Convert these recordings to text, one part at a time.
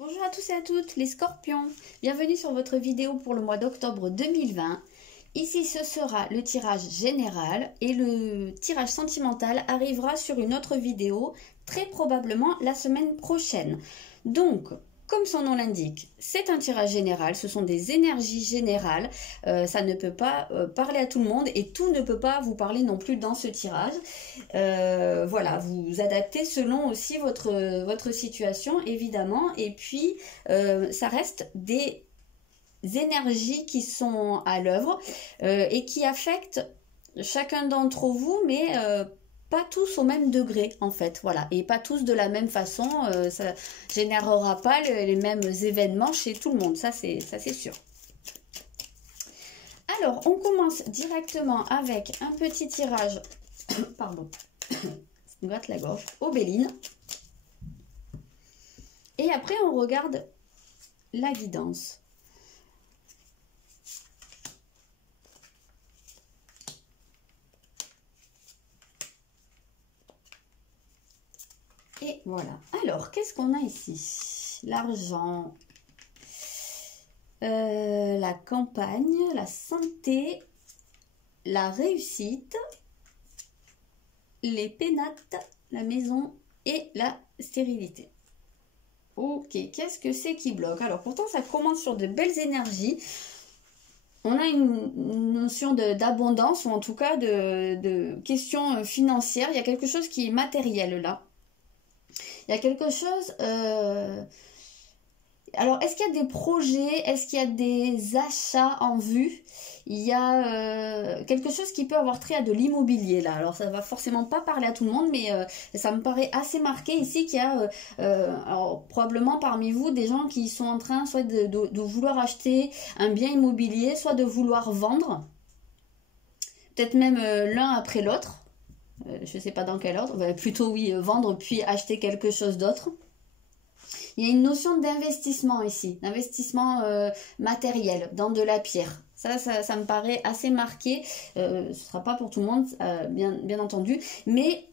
Bonjour à tous et à toutes les scorpions, bienvenue sur votre vidéo pour le mois d'octobre 2020. Ici ce sera le tirage général et le tirage sentimental arrivera sur une autre vidéo très probablement la semaine prochaine. Donc comme son nom l'indique, c'est un tirage général, ce sont des énergies générales, ça ne peut pas parler à tout le monde et tout ne peut pas vous parler non plus dans ce tirage. Voilà, vous adaptez selon aussi votre situation évidemment, et puis ça reste des énergies qui sont à l'œuvre et qui affectent chacun d'entre vous, mais pas tous au même degré en fait, voilà, et pas tous de la même façon, ça générera pas les mêmes événements chez tout le monde, ça c'est sûr. Alors on commence directement avec un petit tirage, pardon, ça me gratte la gorge, au Béline, et après on regarde la guidance. Et voilà. Alors, qu'est-ce qu'on a ici? L'argent, la campagne, la santé, la réussite, les pénates, la maison et la stérilité. Ok, qu'est-ce que c'est qui bloque? Alors, pourtant, ça commence sur de belles énergies. On a une notion d'abondance, ou en tout cas de questions financières. Il y a quelque chose qui est matériel là. Il y a quelque chose... Alors, est-ce qu'il y a des projets? Est-ce qu'il y a des achats en vue? Il y a quelque chose qui peut avoir trait à de l'immobilier, là. Alors, ça ne va forcément pas parler à tout le monde, mais ça me paraît assez marqué ici qu'il y a alors, probablement parmi vous des gens qui sont en train soit de vouloir acheter un bien immobilier, soit de vouloir vendre. Peut-être même l'un après l'autre. Je ne sais pas dans quel ordre, plutôt oui, vendre puis acheter quelque chose d'autre. Il y a une notion d'investissement ici, d'investissement matériel dans de la pierre. Ça me paraît assez marqué. Ce ne sera pas pour tout le monde, bien entendu, mais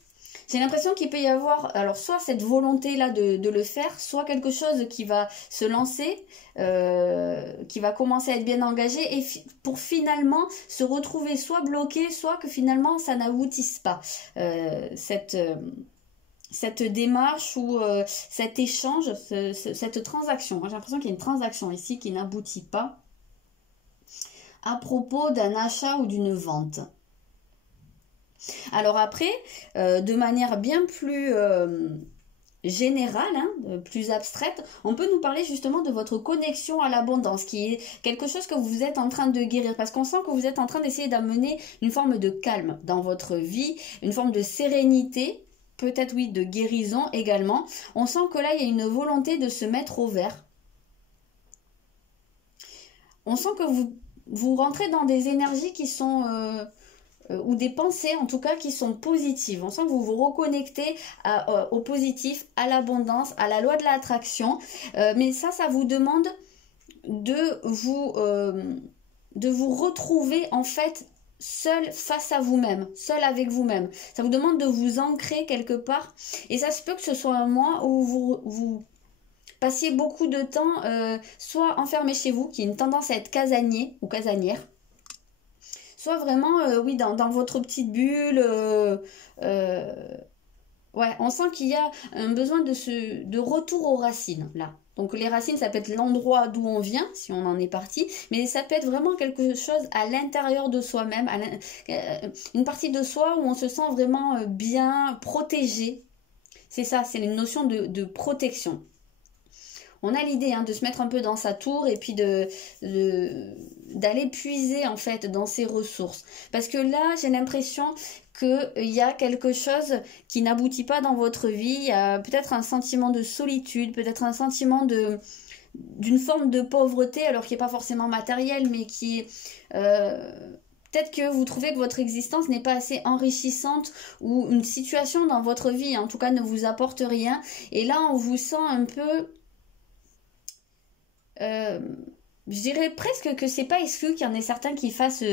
j'ai l'impression qu'il peut y avoir, alors soit cette volonté-là de le faire, soit quelque chose qui va se lancer, qui va commencer à être bien engagé, et pour finalement se retrouver soit bloqué, soit que finalement ça n'aboutisse pas. Cette démarche ou cet échange, cette transaction. J'ai l'impression qu'il y a une transaction ici qui n'aboutit pas à propos d'un achat ou d'une vente. Alors après, de manière bien plus générale, hein, plus abstraite, on peut nous parler justement de votre connexion à l'abondance, qui est quelque chose que vous êtes en train de guérir, parce qu'on sent que vous êtes en train d'essayer d'amener une forme de calme dans votre vie, une forme de sérénité, peut-être oui, de guérison également. On sent que là, il y a une volonté de se mettre au vert. On sent que vous rentrez dans des énergies qui sont... ou des pensées en tout cas qui sont positives. On sent que vous vous reconnectez au positif, à l'abondance, à la loi de l'attraction. Mais ça vous demande de vous retrouver en fait seul face à vous-même, seul avec vous-même. Ça vous demande de vous ancrer quelque part. Et ça se peut que ce soit un mois où vous passiez beaucoup de temps soit enfermé chez vous, qui a une tendance à être casanier ou casanière, soit vraiment, oui, dans votre petite bulle. Ouais, on sent qu'il y a un besoin de retour aux racines, là. Donc les racines, ça peut être l'endroit d'où on vient, si on en est parti, mais ça peut être vraiment quelque chose à l'intérieur de soi-même, une partie de soi où on se sent vraiment bien protégé. C'est ça, c'est une notion de protection. On a l'idée de se mettre un peu dans sa tour et puis d'aller puiser en fait dans ses ressources. Parce que là, j'ai l'impression qu'il y a quelque chose qui n'aboutit pas dans votre vie. Il y a peut-être un sentiment de solitude, peut-être un sentiment d'une forme de pauvreté, alors qui n'est pas forcément matérielle, mais qui est... peut-être que vous trouvez que votre existence n'est pas assez enrichissante, ou une situation dans votre vie, en tout cas, ne vous apporte rien. Et là, on vous sent un peu... je dirais presque que c'est pas exclu qu'il y en ait certains qui fassent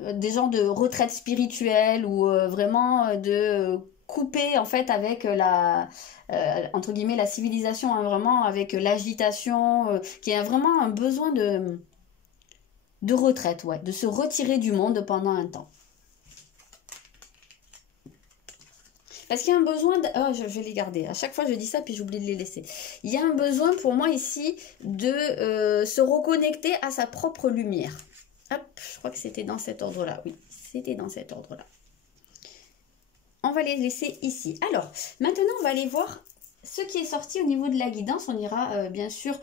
des genres de retraite spirituelle ou vraiment de couper en fait avec entre guillemets la civilisation, hein, vraiment avec l'agitation, qui a vraiment un besoin de retraite, ouais, de se retirer du monde pendant un temps. Parce qu'il y a un besoin oh, je vais les garder. À chaque fois, je dis ça, puis j'oublie de les laisser. Il y a un besoin pour moi ici de se reconnecter à sa propre lumière. Hop, je crois que c'était dans cet ordre-là. Oui, c'était dans cet ordre-là. On va les laisser ici. Alors, maintenant, on va aller voir ce qui est sorti au niveau de la guidance. On ira bien sûr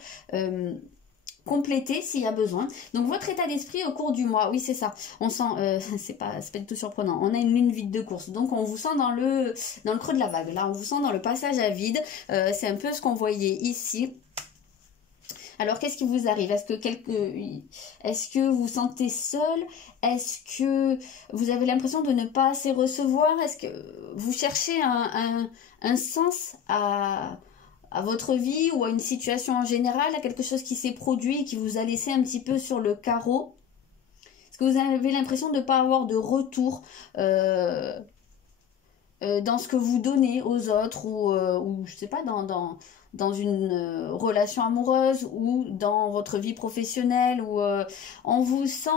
compléter s'il y a besoin. Donc, votre état d'esprit au cours du mois. Oui, c'est ça. On sent, c'est pas du tout surprenant. On a une lune vide de course. Donc, on vous sent dans le creux de la vague. Là, on vous sent dans le passage à vide. C'est un peu ce qu'on voyait ici. Alors, qu'est-ce qui vous arrive? Est-ce que vous vous sentez seul? Est-ce que vous avez l'impression de ne pas assez recevoir? Est-ce que vous cherchez un sens à votre vie ou à une situation en général, à quelque chose qui s'est produit et qui vous a laissé un petit peu sur le carreau? Est-ce que vous avez l'impression de ne pas avoir de retour dans ce que vous donnez aux autres ou je sais pas, dans une relation amoureuse ou dans votre vie professionnelle où on vous sent...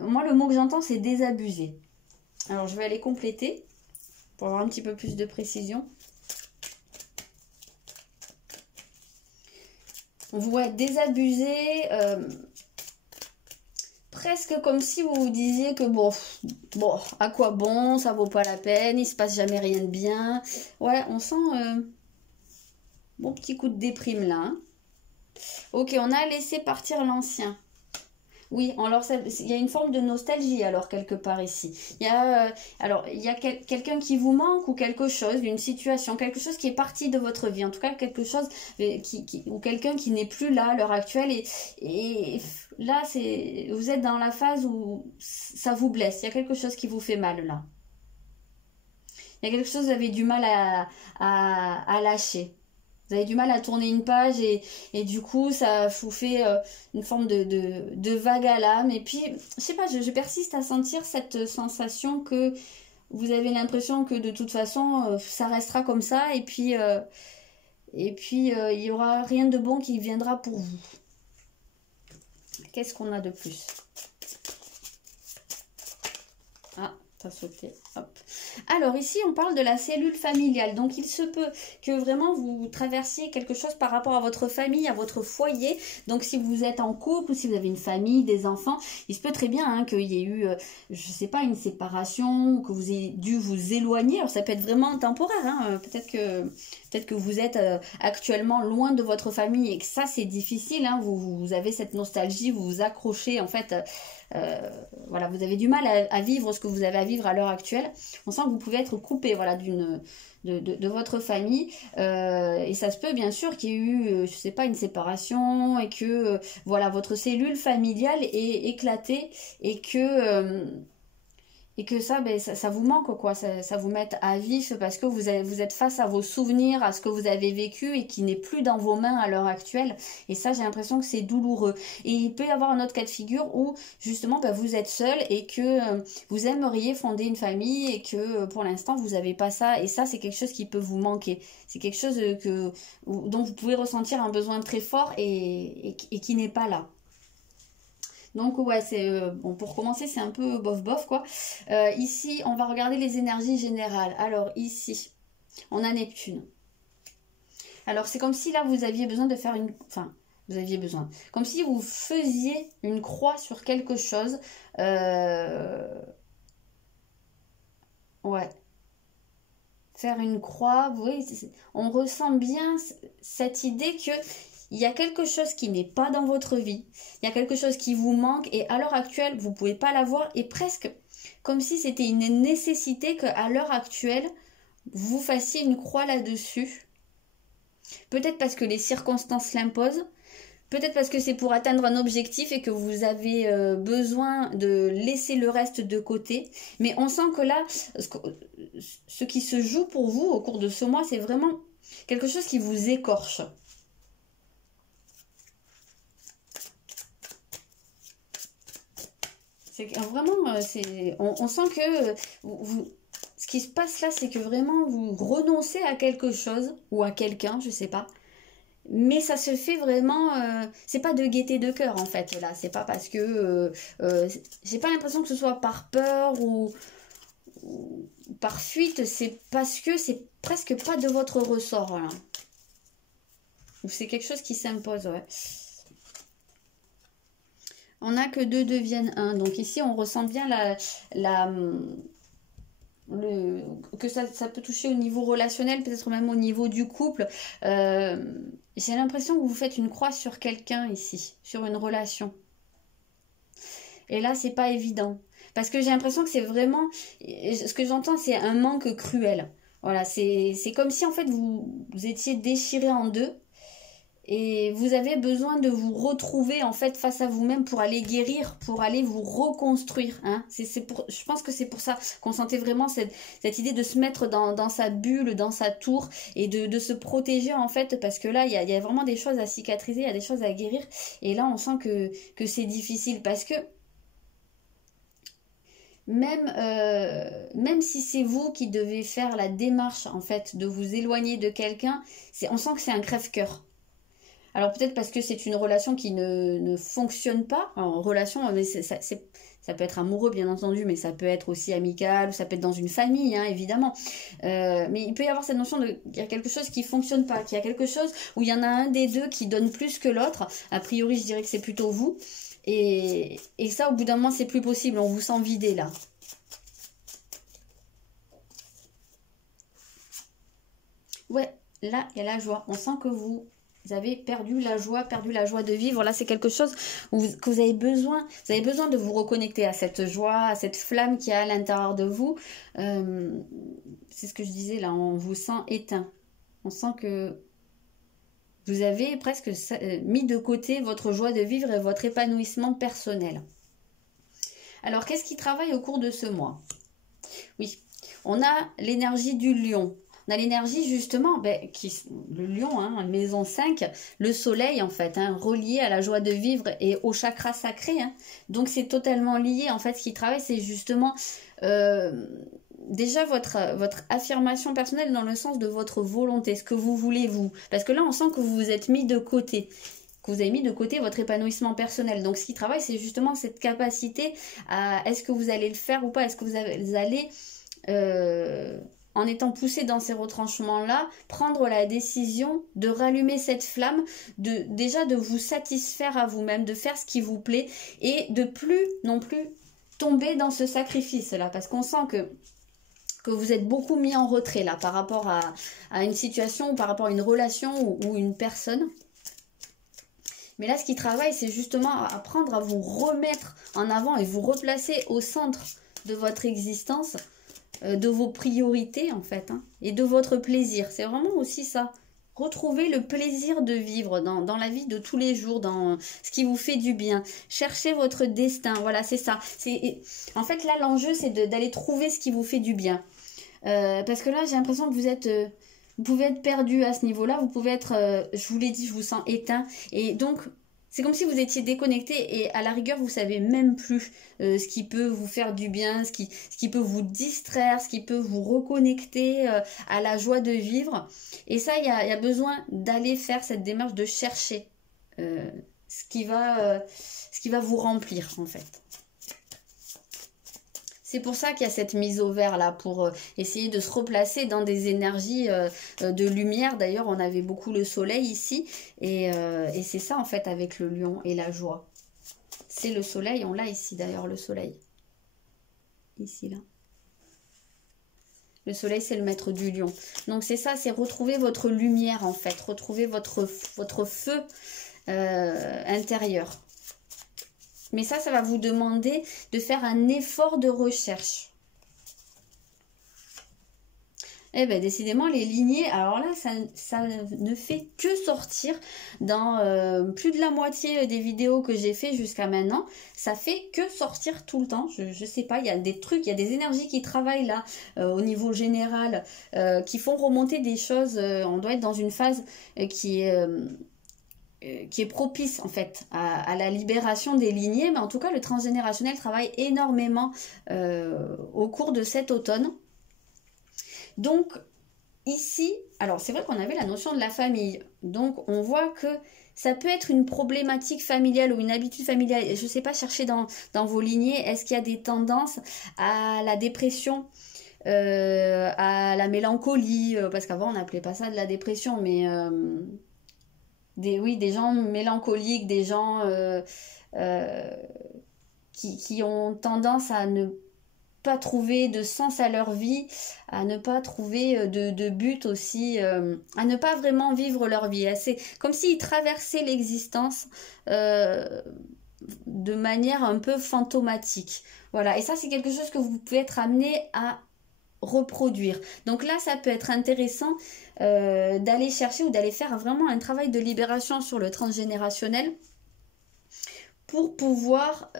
moi, le mot que j'entends, c'est désabusé. Alors, je vais aller compléter pour avoir un petit peu plus de précision. Vous êtes désabusé, presque comme si vous vous disiez que bon, à quoi bon, ça vaut pas la peine, il se passe jamais rien de bien. Ouais, on sent... bon petit coup de déprime là. Hein. Ok, on a laissé partir l'ancien. Oui, alors il y a une forme de nostalgie alors quelque part ici. Il y a quelqu'un qui vous manque ou quelque chose, une situation, quelque chose qui est parti de votre vie. En tout cas, quelque chose ou quelqu'un qui n'est plus là à l'heure actuelle. Et là, vous êtes dans la phase où ça vous blesse. Il y a quelque chose qui vous fait mal là. Il y a quelque chose, vous avez du mal à lâcher. Vous avez du mal à tourner une page et du coup, ça vous fait une forme de vague à l'âme. Et puis, je sais pas, je persiste à sentir cette sensation que vous avez l'impression que de toute façon, ça restera comme ça. Et puis, il y aura rien de bon qui viendra pour vous. Qu'est-ce qu'on a de plus? Ah, ça a sauté. Hop. Alors ici on parle de la cellule familiale, donc il se peut que vraiment vous traversiez quelque chose par rapport à votre famille, à votre foyer. Donc si vous êtes en couple ou si vous avez une famille, des enfants, il se peut très bien hein, qu'il y ait eu, je sais pas, une séparation, que vous ayez dû vous éloigner. Alors ça peut être vraiment temporaire, hein. Peut-être que vous êtes actuellement loin de votre famille et que ça c'est difficile, hein. Vous avez cette nostalgie, vous vous accrochez en fait... voilà, vous avez du mal à vivre ce que vous avez à vivre à l'heure actuelle. On sent que vous pouvez être coupé voilà, de votre famille et ça se peut bien sûr qu'il y ait eu, je sais pas, une séparation et que voilà, votre cellule familiale est éclatée et que ça, ben, ça vous manque, quoi. Ça vous met à vif parce que vous êtes face à vos souvenirs, à ce que vous avez vécu et qui n'est plus dans vos mains à l'heure actuelle. Et ça, j'ai l'impression que c'est douloureux. Et il peut y avoir un autre cas de figure où, justement, ben, vous êtes seul et que vous aimeriez fonder une famille et que pour l'instant, vous n'avez pas ça. Et ça, c'est quelque chose qui peut vous manquer. C'est quelque chose dont vous pouvez ressentir un besoin très fort et qui n'est pas là. Donc ouais, c'est bon, pour commencer, c'est un peu bof quoi. Ici, on va regarder les énergies générales. Alors ici, on a Neptune. Alors c'est comme si là, vous aviez besoin de faire une... Enfin, vous aviez besoin. Comme si vous faisiez une croix sur quelque chose. Ouais. Faire une croix, vous voyez, on ressent bien cette idée que... Il y a quelque chose qui n'est pas dans votre vie. Il y a quelque chose qui vous manque et à l'heure actuelle, vous ne pouvez pas l'avoir. Et presque comme si c'était une nécessité qu'à l'heure actuelle, vous fassiez une croix là-dessus. Peut-être parce que les circonstances l'imposent. Peut-être parce que c'est pour atteindre un objectif et que vous avez besoin de laisser le reste de côté. Mais on sent que là, ce qui se joue pour vous au cours de ce mois, c'est vraiment quelque chose qui vous écorche. C'est vraiment, on sent que ce qui se passe là, c'est que vraiment vous renoncez à quelque chose ou à quelqu'un, je sais pas. Mais ça se fait vraiment, c'est pas de gaieté de cœur en fait là, c'est pas parce que, j'ai pas l'impression que ce soit par peur ou par fuite, c'est parce que c'est presque pas de votre ressort là. Ou c'est quelque chose qui s'impose, ouais. On a que deux deviennent un, donc ici on ressent bien que ça peut toucher au niveau relationnel, peut-être même au niveau du couple. J'ai l'impression que vous faites une croix sur quelqu'un ici, sur une relation. Et là, c'est pas évident. Parce que j'ai l'impression que c'est vraiment... Ce que j'entends, c'est un manque cruel. Voilà, c'est comme si en fait vous étiez déchiré en deux. Et vous avez besoin de vous retrouver en fait face à vous-même pour aller guérir, pour aller vous reconstruire. Hein. Je pense que c'est pour ça qu'on sentait vraiment cette idée de se mettre dans sa bulle, dans sa tour et de se protéger en fait, parce que là, il y a vraiment des choses à cicatriser, il y a des choses à guérir. Et là, on sent que c'est difficile parce que même si c'est vous qui devez faire la démarche en fait de vous éloigner de quelqu'un, on sent que c'est un crève-cœur. Alors peut-être parce que c'est une relation qui ne fonctionne pas. Alors, relation, mais ça peut être amoureux bien entendu, mais ça peut être aussi amical, ou ça peut être dans une famille, hein, évidemment. Mais il peut y avoir cette notion qu'il y a quelque chose qui ne fonctionne pas, qu'il y a quelque chose où il y en a un des deux qui donne plus que l'autre. A priori, je dirais que c'est plutôt vous. Et ça, au bout d'un moment, c'est plus possible. On vous sent vidé là. Ouais, là, il y a la joie. On sent que vous avez perdu la joie de vivre. Là, c'est quelque chose que vous avez besoin. Vous avez besoin de vous reconnecter à cette joie, à cette flamme qui est à l'intérieur de vous. C'est ce que je disais là, on vous sent éteint. On sent que vous avez presque mis de côté votre joie de vivre et votre épanouissement personnel. Alors, qu'est-ce qui travaille au cours de ce mois? Oui, on a l'énergie du lion. On a l'énergie justement, le lion, hein, maison 5, le soleil en fait, hein, relié à la joie de vivre et au chakra sacré. Hein. Donc c'est totalement lié. En fait, ce qui travaille, c'est justement déjà votre affirmation personnelle dans le sens de votre volonté, ce que vous voulez vous. Parce que là, on sent que vous vous êtes mis de côté. Que vous avez mis de côté votre épanouissement personnel. Donc ce qui travaille, c'est justement cette capacité à est-ce que vous allez le faire ou pas? Est-ce que vous allez... en étant poussé dans ces retranchements-là, prendre la décision de rallumer cette flamme, déjà de vous satisfaire à vous-même, de faire ce qui vous plaît et de plus non plus tomber dans ce sacrifice-là. Parce qu'on sent que vous êtes beaucoup mis en retrait là par rapport à une situation ou par rapport à une relation ou une personne. Mais là, ce qui travaille, c'est justement apprendre à vous remettre en avant et vous replacer au centre de votre existence, de vos priorités en fait, hein, et de votre plaisir. C'est vraiment aussi ça. Retrouver le plaisir de vivre dans la vie de tous les jours, dans ce qui vous fait du bien. Cherchez votre destin, voilà, c'est ça. En fait, là, l'enjeu, c'est d'aller trouver ce qui vous fait du bien. Parce que là, j'ai l'impression que vous pouvez être perdu à ce niveau-là. Vous pouvez être, je vous l'ai dit, je vous sens éteint. Et donc... c'est comme si vous étiez déconnecté et à la rigueur, vous savez même plus ce qui peut vous faire du bien, ce qui peut vous distraire, ce qui peut vous reconnecter à la joie de vivre. Et ça, il y a besoin d'aller faire cette démarche de chercher ce qui va vous remplir en fait. C'est pour ça qu'il y a cette mise au vert là, pour essayer de se replacer dans des énergies de lumière. D'ailleurs, on avait beaucoup le soleil ici. Et c'est ça en fait avec le lion et la joie. C'est le soleil, on l'a ici d'ailleurs le soleil. Ici là. Le soleil c'est le maître du lion. Donc c'est ça, c'est retrouver votre lumière en fait. Retrouver votre feu intérieur. Mais ça va vous demander de faire un effort de recherche. Eh bien, décidément, les lignées, alors là, ça ne fait que sortir dans plus de la moitié des vidéos que j'ai fait jusqu'à maintenant. Ça fait que sortir tout le temps. Je sais pas, il y a des trucs, il y a des énergies qui travaillent là, au niveau général, qui font remonter des choses. On doit être dans une phase qui est propice en fait à la libération des lignées, mais en tout cas le transgénérationnel travaille énormément au cours de cet automne. Donc, ici, alors c'est vrai qu'on avait la notion de la famille. Donc, on voit que ça peut être une problématique familiale ou une habitude familiale. Je ne sais pas, chercher dans vos lignées, est-ce qu'il y a des tendances à la dépression, à la mélancolie, parce qu'avant on n'appelait pas ça de la dépression, mais oui, des gens mélancoliques, des gens euh, qui ont tendance à ne pas trouver de sens à leur vie, à ne pas trouver de but aussi, à ne pas vraiment vivre leur vie. C'est comme s'ils traversaient l'existence de manière un peu fantomatique. Voilà, et ça c'est quelque chose que vous pouvez être amené à reproduire. Donc là, ça peut être intéressant d'aller chercher ou d'aller faire vraiment un travail de libération sur le transgénérationnel pour pouvoir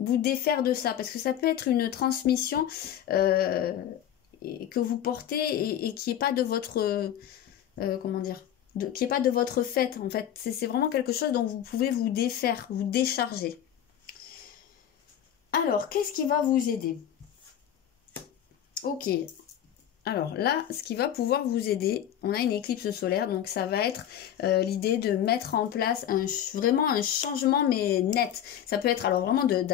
vous défaire de ça, parce que ça peut être une transmission que vous portez et qui n'est pas de votre comment dire, qui est pas de votre fait en fait. C'est vraiment quelque chose dont vous pouvez vous défaire, vous décharger. Alors, qu'est-ce qui va vous aider? Ok, alors là, ce qui va pouvoir vous aider, on a une éclipse solaire, donc ça va être l'idée de mettre en place vraiment un changement, mais net. Ça peut être alors vraiment de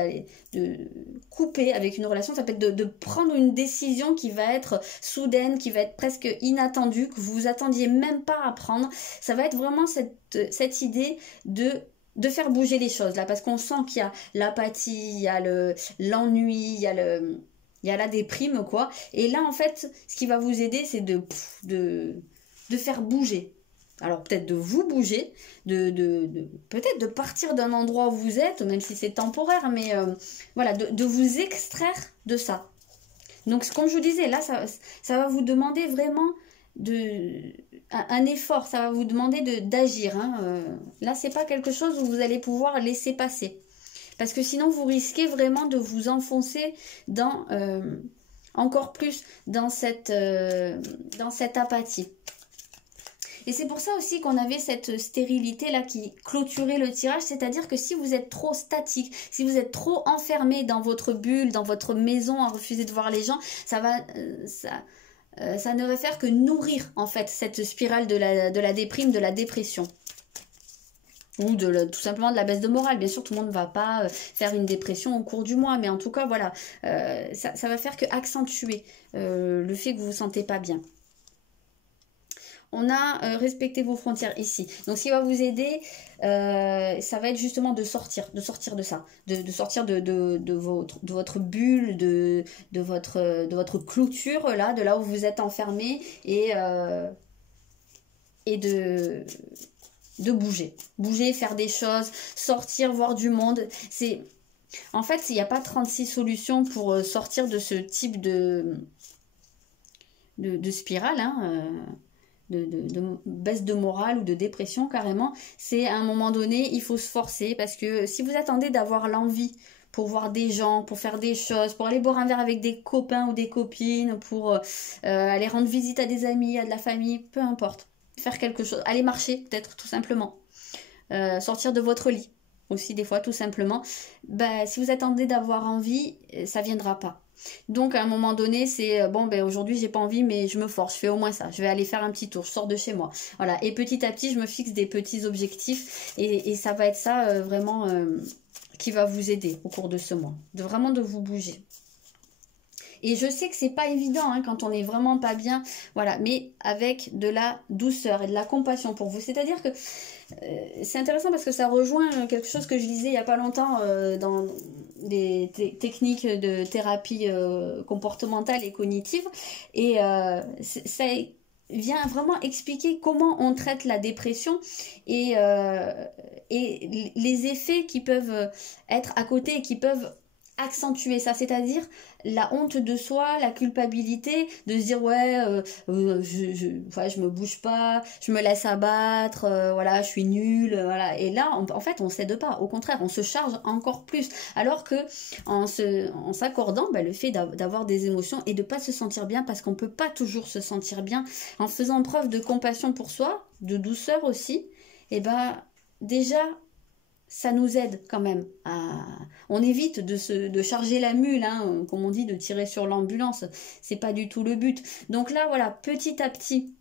couper avec une relation, ça peut être de prendre une décision qui va être soudaine, qui va être presque inattendue, que vous vous attendiez même pas à prendre. Ça va être vraiment cette idée de faire bouger les choses là, parce qu'on sent qu'il y a l'apathie, il y a l'ennui, il y a la déprime, quoi. Et là, en fait, ce qui va vous aider, c'est de faire bouger. Alors, peut-être de vous bouger, peut-être de partir d'un endroit où vous êtes, même si c'est temporaire, mais voilà, de vous extraire de ça. Donc, comme je vous disais, là, ça va vous demander vraiment un effort, ça va vous demander d'agir. Hein. Là, c'est pas quelque chose où vous allez pouvoir laisser passer. Parce que sinon, vous risquez vraiment de vous enfoncer encore plus dans cette apathie. Et c'est pour ça aussi qu'on avait cette stérilité-là qui clôturait le tirage. C'est-à-dire que si vous êtes trop statique, si vous êtes trop enfermé dans votre bulle, dans votre maison, à refuser de voir les gens, ça ne va faire que nourrir en fait cette spirale de la déprime, de la dépression. Ou tout simplement de la baisse de morale. Bien sûr, tout le monde ne va pas faire une dépression au cours du mois, mais en tout cas, voilà, ça va faire que accentuer le fait que vous ne vous sentez pas bien. On a respecté vos frontières ici. Donc, ce qui va vous aider, ça va être justement de sortir de ça, de sortir de votre bulle, de votre clôture, là, de là où vous êtes enfermé, et de bouger, faire des choses, sortir, voir du monde. En fait, il n'y a pas 36 solutions pour sortir de ce type de spirale, hein, de baisse de morale ou de dépression carrément. C'est à un moment donné, il faut se forcer, parce que si vous attendez d'avoir l'envie pour voir des gens, pour faire des choses, pour aller boire un verre avec des copains ou des copines, pour aller rendre visite à des amis, à de la famille, peu importe. Faire quelque chose, aller marcher peut-être tout simplement, sortir de votre lit aussi des fois tout simplement. Si vous attendez d'avoir envie, ça viendra pas. Donc à un moment donné, c'est bon, aujourd'hui j'ai pas envie, mais je me force, je fais au moins ça, je vais aller faire un petit tour, je sors de chez moi, voilà. Et petit à petit je me fixe des petits objectifs, et ça va être ça vraiment qui va vous aider au cours de ce mois, de vous bouger. Et je sais que c'est pas évident hein, quand on est vraiment pas bien, voilà, mais avec de la douceur et de la compassion pour vous. C'est-à-dire que c'est intéressant parce que ça rejoint quelque chose que je lisais il y a pas longtemps dans des techniques de thérapie comportementale et cognitive, et ça vient vraiment expliquer comment on traite la dépression et les effets qui peuvent être à côté et qui peuvent accentuer ça, c'est-à-dire la honte de soi, la culpabilité de se dire ouais, je me bouge pas, je me laisse abattre, voilà, je suis nulle, voilà. Et là, en fait, on s'aide pas, au contraire, on se charge encore plus. Alors que en s'accordant le fait d'avoir des émotions et de pas se sentir bien, parce qu'on peut pas toujours se sentir bien, en faisant preuve de compassion pour soi, de douceur aussi, et déjà ça nous aide quand même à... On évite de charger la mule, hein, comme on dit, de tirer sur l'ambulance. C'est pas du tout le but. Donc là, voilà, petit à petit,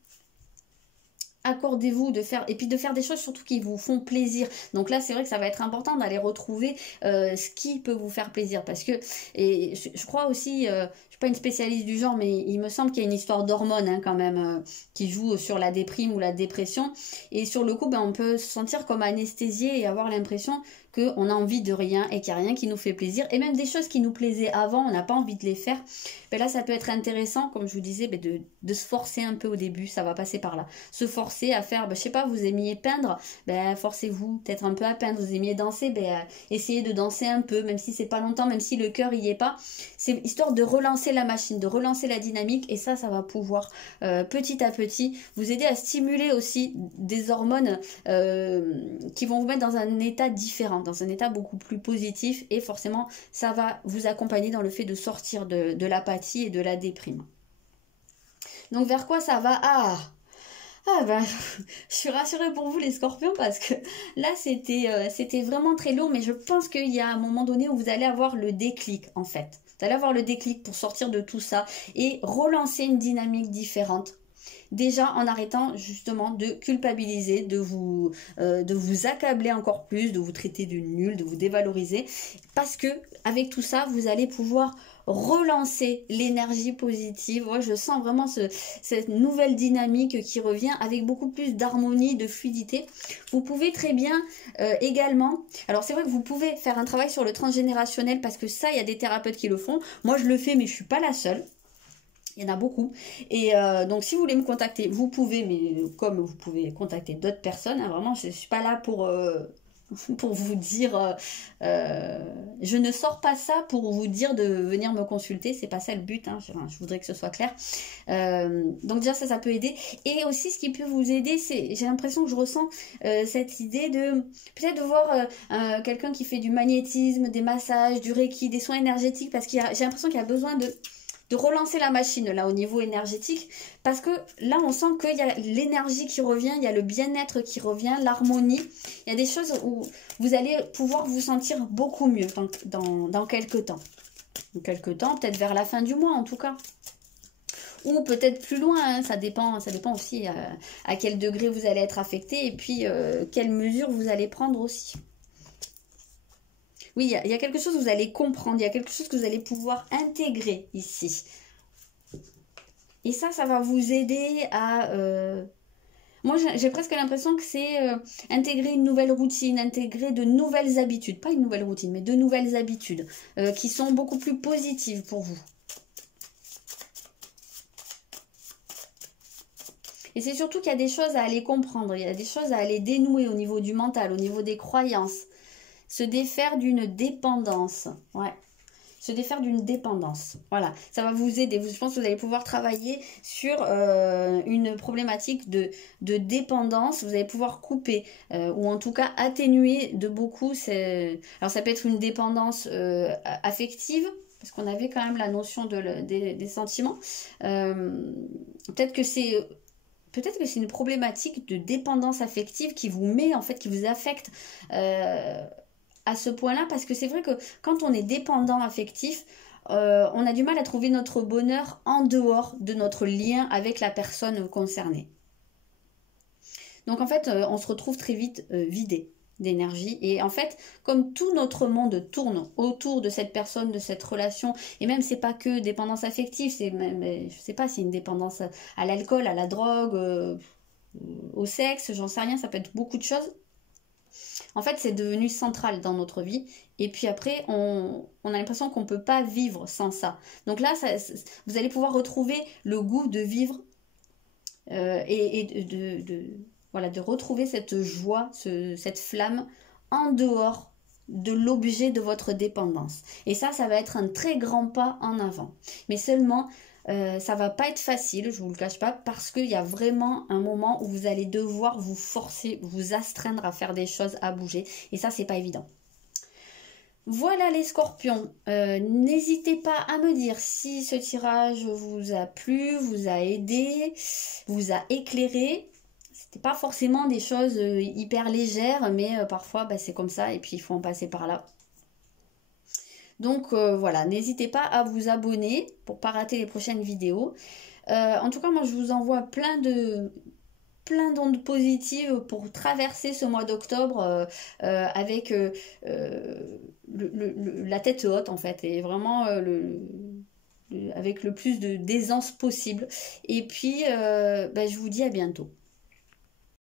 accordez-vous et puis de faire des choses surtout qui vous font plaisir. Donc là c'est vrai que ça va être important d'aller retrouver ce qui peut vous faire plaisir, parce que, et je crois aussi, je suis pas une spécialiste du genre, mais il me semble qu'il y a une histoire d'hormones, hein, quand même, qui joue sur la déprime ou la dépression, et sur le coup ben, on peut se sentir comme anesthésié et avoir l'impression qu'on a envie de rien et qu'il n'y a rien qui nous fait plaisir, et même des choses qui nous plaisaient avant, on n'a pas envie de les faire. Ben là ça peut être intéressant, comme je vous disais, ben de se forcer un peu au début, ça va passer par là. Se forcer à faire, ben, je sais pas, vous aimiez peindre, ben forcez-vous peut-être un peu à peindre. Vous aimiez danser, ben essayez de danser un peu, même si c'est pas longtemps, même si le cœur y est pas. C'est histoire de relancer la machine, de relancer la dynamique, et ça va pouvoir petit à petit vous aider à stimuler aussi des hormones qui vont vous mettre dans un état différent, dans un état beaucoup plus positif, et forcément ça va vous accompagner dans le fait de sortir de l'apathie et de la déprime. Donc vers quoi ça va? Ben, je suis rassurée pour vous les scorpions, parce que là c'était vraiment très lourd, mais je pense qu'il y a un moment donné où vous allez avoir le déclic en fait. Vous allez avoir le déclic pour sortir de tout ça et relancer une dynamique différente. Déjà en arrêtant justement de culpabiliser, de vous accabler encore plus, de vous traiter de nul, de vous dévaloriser, parce que avec tout ça vous allez pouvoir relancer l'énergie positive. Ouais, je sens vraiment cette nouvelle dynamique qui revient avec beaucoup plus d'harmonie, de fluidité. Vous pouvez très bien également, alors c'est vrai que vous pouvez faire un travail sur le transgénérationnel, parce que ça il y a des thérapeutes qui le font. Moi je le fais, mais je suis pas la seule. Il y en a beaucoup. Et donc, si vous voulez me contacter, vous pouvez, mais comme vous pouvez contacter d'autres personnes, hein, vraiment, je ne suis pas là pour vous dire... je ne sors pas ça pour vous dire de venir me consulter. C'est pas ça le but. Hein, je voudrais que ce soit clair. Donc, déjà, ça peut aider. Et aussi, ce qui peut vous aider, c'est... J'ai l'impression que je ressens cette idée de... Peut-être de voir quelqu'un qui fait du magnétisme, des massages, du reiki, des soins énergétiques, parce que j'ai l'impression qu'il y a besoin de relancer la machine là au niveau énergétique, parce que là on sent qu'il y a l'énergie qui revient, il y a le bien-être qui revient, l'harmonie, il y a des choses où vous allez pouvoir vous sentir beaucoup mieux dans quelques temps. Dans quelques temps, peut-être vers la fin du mois en tout cas. Ou peut-être plus loin, hein, ça dépend aussi à quel degré vous allez être affecté, et puis quelles mesures vous allez prendre aussi. Oui, il y a quelque chose que vous allez comprendre, il y a quelque chose que vous allez pouvoir intégrer ici. Et ça va vous aider à... Moi, j'ai presque l'impression que c'est intégrer une nouvelle routine, intégrer de nouvelles habitudes. Pas une nouvelle routine, mais de nouvelles habitudes qui sont beaucoup plus positives pour vous. Et c'est surtout qu'il y a des choses à aller comprendre, il y a des choses à aller dénouer au niveau du mental, au niveau des croyances. Se défaire d'une dépendance. Ouais. Se défaire d'une dépendance. Voilà. Ça va vous aider. Je pense que vous allez pouvoir travailler sur une problématique de dépendance. Vous allez pouvoir couper ou en tout cas atténuer de beaucoup. Alors ça peut être une dépendance affective, parce qu'on avait quand même la notion des sentiments. Peut-être que c'est une problématique de dépendance affective qui vous met, en fait, qui vous affecte à ce point-là, parce que c'est vrai que quand on est dépendant affectif, on a du mal à trouver notre bonheur en dehors de notre lien avec la personne concernée. Donc en fait, on se retrouve très vite vidé d'énergie, et en fait, comme tout notre monde tourne autour de cette personne, de cette relation, et même c'est pas que dépendance affective, c'est même, je sais pas, c'est une dépendance à l'alcool, à la drogue, au sexe, j'en sais rien, ça peut être beaucoup de choses. En fait, c'est devenu central dans notre vie. Et puis après, on a l'impression qu'on ne peut pas vivre sans ça. Donc là, vous allez pouvoir retrouver le goût de vivre et de retrouver cette joie, cette flamme en dehors de l'objet de votre dépendance. Et ça va être un très grand pas en avant. Mais seulement... ça va pas être facile, je vous le cache pas, parce qu'il y a vraiment un moment où vous allez devoir vous forcer, vous astreindre à faire des choses, à bouger, et ça c'est pas évident. Voilà les scorpions, n'hésitez pas à me dire si ce tirage vous a plu, vous a aidé, vous a éclairé. c'était pas forcément des choses hyper légères, mais parfois bah, c'est comme ça et puis il faut en passer par là. Donc voilà, n'hésitez pas à vous abonner pour pas rater les prochaines vidéos. En tout cas, moi je vous envoie plein d'ondes positives pour traverser ce mois d'octobre avec la tête haute en fait et vraiment avec le plus d'aisance possible. Et puis, je vous dis à bientôt.